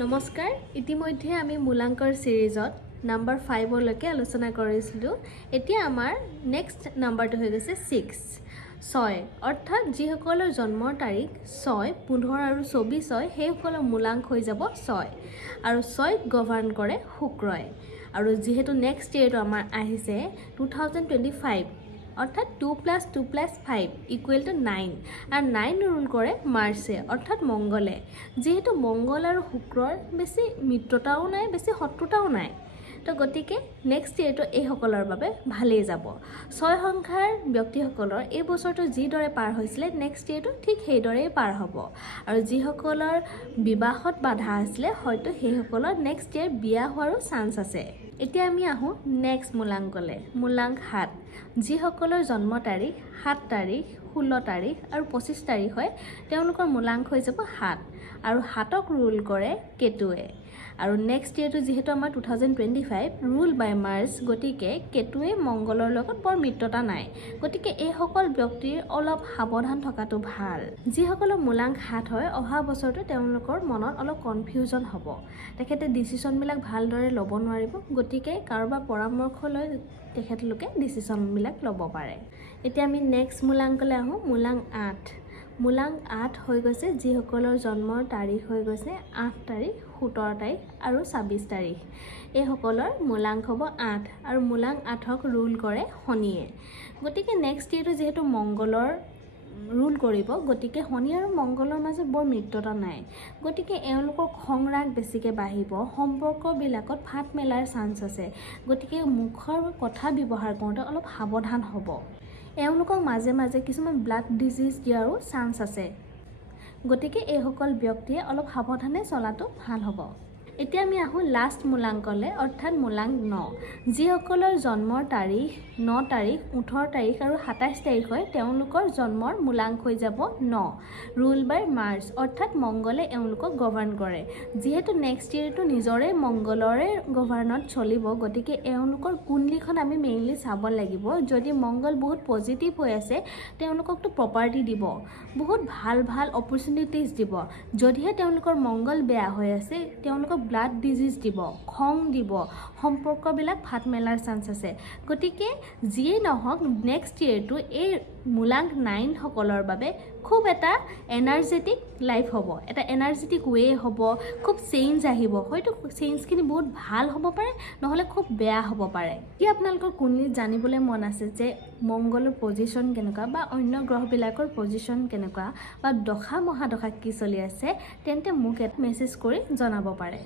নমস্কাৰ ইতিমধ্যে আমি মূলাংকৰ সিৰিজত নাম্বাৰ 5 লৈকে আলোচনা কৰিছিলো এতিয়া আমাৰ নেক্সট নাম্বাৰটো হৈ গৈছে 6 অৰ্থাৎ যিসকলৰ জন্মৰ তাৰিখ 6 15 আৰু 24 হয় সেইসকলৰ মূলাংক হৈ যাব 6 আৰু 6 গভৰ্ণ কৰে শুক্ৰই আৰু যেহেতু নেক্সট ইয়েৰটো আমাৰ আহিছে 2025 অর্থাৎ 2 + 2 + 5 = 9 আর 9 রুল করে মার্চে অর্থাৎ মঙ্গলে যেহেতু মঙ্গল আর শুক্রর বেশি মিত্রতাও নাই বেশি শত্রুতাও নাই তো গতিকে নেক্সট ইয়েৰটো এই সকলৰ বাবে ভালেই যাব 6 সংখ্যাৰ ব্যক্তিসকলৰ এই বছৰটো যিদৰে পাৰ হৈছিল নেক্সট ইয়েৰটো ঠিক সেইদৰেই পাৰ হ'ব আৰু যিসকলৰ বিবাহত বাধা আছিল হয়তো সেইসকলৰ নেক্সট ইয়েৰ বিয়া হোৱাৰো চান্স আছে এতিয়া আমি আহো নেক্সট মূলাংকলে মূলাংক 7 যিসকলৰ জন্ম তাৰিখ 7 তাৰিখ 16 তাৰিখ আৰু 25 তাৰিখ হয় তেওঁলোকৰ মূলাংক হৈ যাব 7 আৰু 7ক ৰুল কৰে কেতুৱে আৰু নেক্সট ইয়েৰটো যেহেতু আমাৰ 2025 ৰুল বাই মাৰ্চ গতিকে কেতুৱে মংগলৰ লগত বৰ মিত্ৰতা নাই গতিকে এই সকল ব্যক্তিৰ অলপ সাৱধান থকাটো ভাল যিসকলৰ মূলাংক 7 হয় অহা বছৰটো তেওঁলোকৰ মনত অলপ কনফিউজন হ'ব তেখেতে ডিসিশনবিলাক ভালদৰে ল'ব নোৱাৰিব গতিকে কাৰোবাৰ পৰামৰ্শ লৈ তেখেতলোকে ডিসিশনবিলাক ল'ব পাৰে এতিয়া আমি নেক্সট মূলাংকলৈ আহো মূলাংক 8 মূলাংক 8 হৈ গৈছে যিসকলৰ জন্মৰ তাৰিখ হৈ গৈছে 8 তাৰিখ 17 তাৰিখ আৰু 26 তাৰিখ এই সকলৰ মূলাংক হ'ব 8 আৰু মূলাংক 8ক ৰুল কৰে শনিয়ে গতিকে নেক্সট ইয়েৰটো যেহেতু মংগলৰ ৰুল কৰিব গতিকে শনি আৰু মংগলৰ মাজত বৰ মিত্ৰতা নাই গতিকে এওঁলোকৰ খং ৰাগ বেছিকৈ বাঢ়িব সম্পৰ্কবিলাকত ফাট মেলাৰ চান্স আছে গতিকে মুখৰ কথা ব্যৱহাৰ কৰোঁতে অলপ সাৱধান হ'ব এওঁলোকক মাজে মাজে কিছুমান ব্লাড ডিজিজ দিয়াৰো চান্স আছে গতিকে এই সকল ব্যক্তিয়ে অলপ সাৱধানে চলাটো ভাল হ'ব এতিয়া আমি আহো লাষ্ট মূলাংকলে অৰ্থাৎ মূলাংক 9 যিসকলৰ জন্মৰ তাৰিখ 9 তাৰিখ 18 তাৰিখ আৰু 27 তাৰিখ হয় তেওঁলোকৰ জন্মৰ মূলাংক হৈ যাব 9 ৰুল বাই মাৰ্চ অৰ্থাৎ মংগলে এওঁলোকক গভৰ্ণ কৰে যেহেতু নেক্সট ইয়েৰটো নিজৰে মংগলৰে গভৰ্ণত চলিব গতিকে এওঁলোকৰ কুণ্ডলীখন আমি মেইনলি চাব লাগিব যদি মংগল বহুত পজিটিভ হৈ আছে তেওঁলোককতো প্ৰপাৰ্টি দিব বহুত ভাল ভাল অপৰচুনিটিজ দিব যদিহে তেওঁলোকৰ মংগল বেয়া হৈ আছে তেওঁলোকক ব্লাড ডিজিজ দিব খং দিব সম্পৰ্কবিলাক ফাট মেলাৰ চান্স আছে গতিকে যিয়ে নহওক নেক্সট ইয়েৰটো এই মূলাংক 9 সকলৰ বাবে খুব এটা এনাৰ্জেটিক লাইফ হ'ব এটা এনাৰ্জেটিক ৱে হ'ব খুব চেঞ্জ আহিব হয়তো চেঞ্জখিনি বহুত ভাল হ'ব পাৰে নহ'লে খুব বেয়া হ'ব পাৰে কি আপোনালোকৰ কুণ্ডলীত জানিবলৈ মন আছে যে মংগলৰ পজিশ্যন কেনেকুৱা বা অন্য গ্ৰহবিলাকৰ পজিশ্যন কেনেকুৱা বা দশা মহাদশা কি চলি আছে তেন্তে মোক এটা মেছেজ কৰি জনাব পাৰে